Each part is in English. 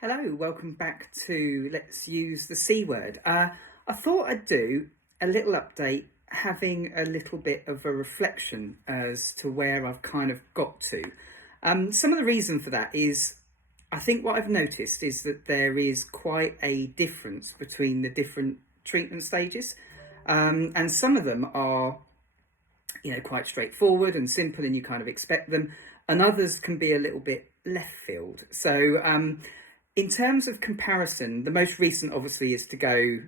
Hello, welcome back to Let's Use the C Word. I thought I'd do a little update, having a little bit of a reflection as to where I've kind of got to. Some of the reason for that is, I think what I've noticed is that there is quite a difference between the different treatment stages. And some of them are, quite straightforward and simple and you kind of expect them. And others can be a little bit left field. So, in terms of comparison, the most recent obviously is to go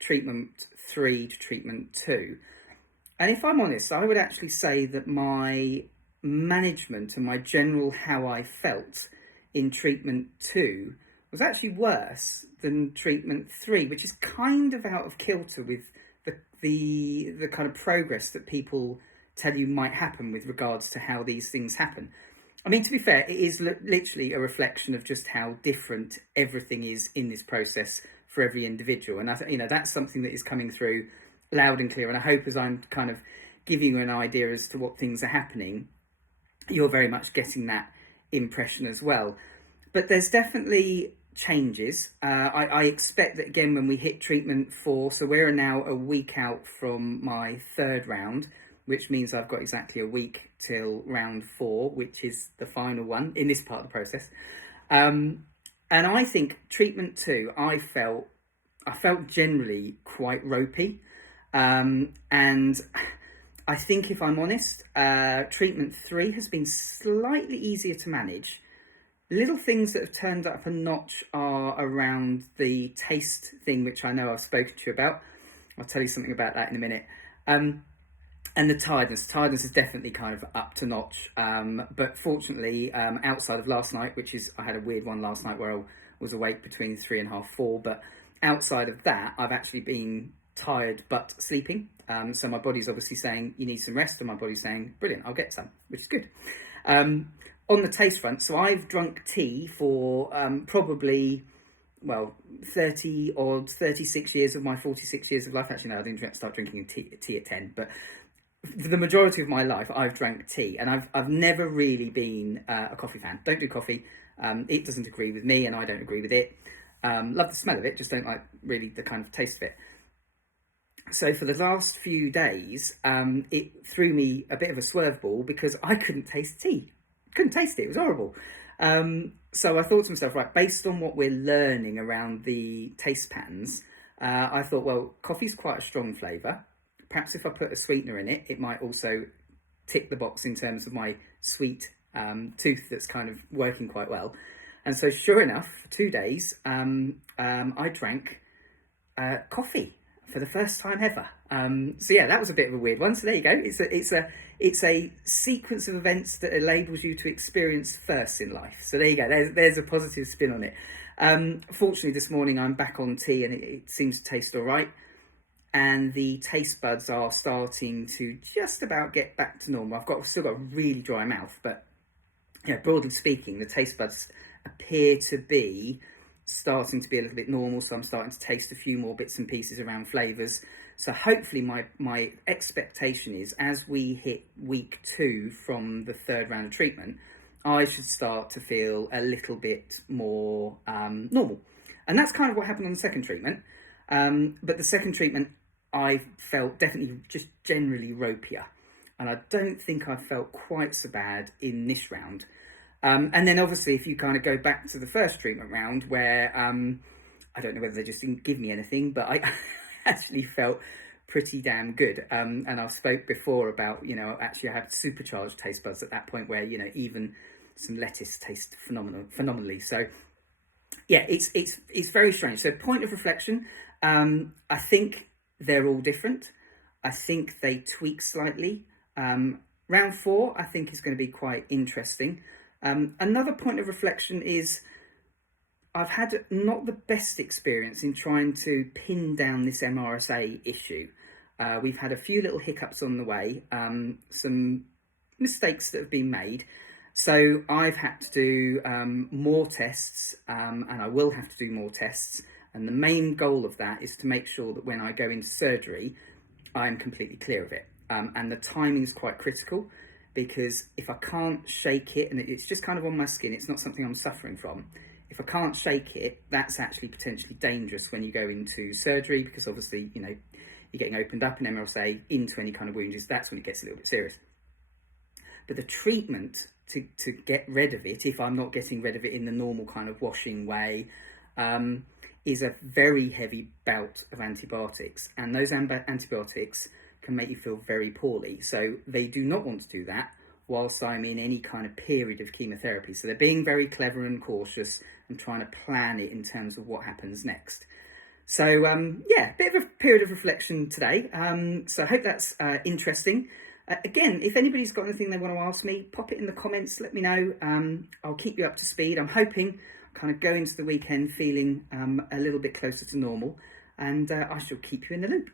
treatment 3 to treatment 2. And if I'm honest, I would actually say that my management and my general how I felt in treatment 2 was actually worse than treatment 3, which is kind of out of kilter with the kind of progress that people tell you might happen with regards to how these things happen. I mean, to be fair, it is literally a reflection of just how different everything is in this process for every individual. And that's something that is coming through loud and clear. And I hope as I'm kind of giving you an idea as to what things are happening, you're very much getting that impression as well. But there's definitely changes. I expect that again, when we hit treatment 4, so we're now a week out from my 3rd round, which means I've got exactly a week till round 4, which is the final one in this part of the process. And I think treatment 2, I felt generally quite ropey. And I think, if I'm honest, treatment 3 has been slightly easier to manage. Little things that have turned up a notch are around the taste thing, which I know I've spoken to you about. I'll tell you something about that in a minute. And the tiredness is definitely kind of up to notch. But fortunately, outside of last night, I had a weird one last night where I was awake between 3.5, 4. But outside of that, I've actually been tired but sleeping. So my body's obviously saying you need some rest, and my body's saying brilliant, I'll get some, which is good. On the taste front, so I've drunk tea for probably 36 years of my 46 years of life. Actually, no, I didn't start drinking tea at 10, but for the majority of my life, I've drank tea, and I've never really been a coffee fan. Don't do coffee. It doesn't agree with me, and I don't agree with it. Love the smell of it, just don't like really the kind of taste of it. So for the last few days, it threw me a bit of a swerve ball because I couldn't taste tea. Couldn't taste it. It was horrible. So I thought to myself, right, based on what we're learning around the taste patterns, I thought, well, coffee's quite a strong flavour. Perhaps if I put a sweetener in it, it might also tick the box in terms of my sweet tooth that's kind of working quite well. And so sure enough, for 2 days, I drank coffee for the first time ever. So yeah, that was a bit of a weird one. So there you go. It's a sequence of events that enables you to experience first in life. So there you go. There's a positive spin on it. Fortunately, this morning I'm back on tea, and it seems to taste all right. And the taste buds are starting to just about get back to normal. I've still got a really dry mouth, but broadly speaking, the taste buds appear to be starting to be a little bit normal. So I'm starting to taste a few more bits and pieces around flavours. So hopefully my expectation is, as we hit week 2 from the 3rd round of treatment, I should start to feel a little bit more normal. And that's kind of what happened on the 2nd treatment. But the 2nd treatment, I felt definitely just generally ropier. And I don't think I felt quite so bad in this round. And then obviously, if you kind of go back to the 1st treatment round, where I don't know whether they just didn't give me anything, but I actually felt pretty damn good. And I've spoke before about, actually I had supercharged taste buds at that point where, even some lettuce tastes phenomenally. So yeah, it's very strange. So point of reflection, I think they're all different. I think they tweak slightly. Round 4, I think, is going to be quite interesting. Another point of reflection is I've had not the best experience in trying to pin down this MRSA issue. We've had a few little hiccups on the way, some mistakes that have been made. So I've had to do more tests, and I will have to do more tests. And the main goal of that is to make sure that when I go into surgery, I'm completely clear of it. And the timing is quite critical, because if I can't shake it and it's just kind of on my skin, it's not something I'm suffering from. if I can't shake it, that's actually potentially dangerous when you go into surgery, because obviously, you know, you're getting opened up in MRSA into any kind of wounds. That's when it gets a little bit serious. But the treatment to get rid of it, if I'm not getting rid of it in the normal kind of washing way, is a very heavy bout of antibiotics. And those antibiotics can make you feel very poorly. So they do not want to do that whilst I'm in any kind of period of chemotherapy. So they're being very clever and cautious and trying to plan it in terms of what happens next. So yeah, a bit of a period of reflection today. So I hope that's interesting. Again, if anybody's got anything they want to ask me, pop it in the comments, let me know. I'll keep you up to speed. I'm hoping kind of go into the weekend feeling a little bit closer to normal, and I shall keep you in the loop.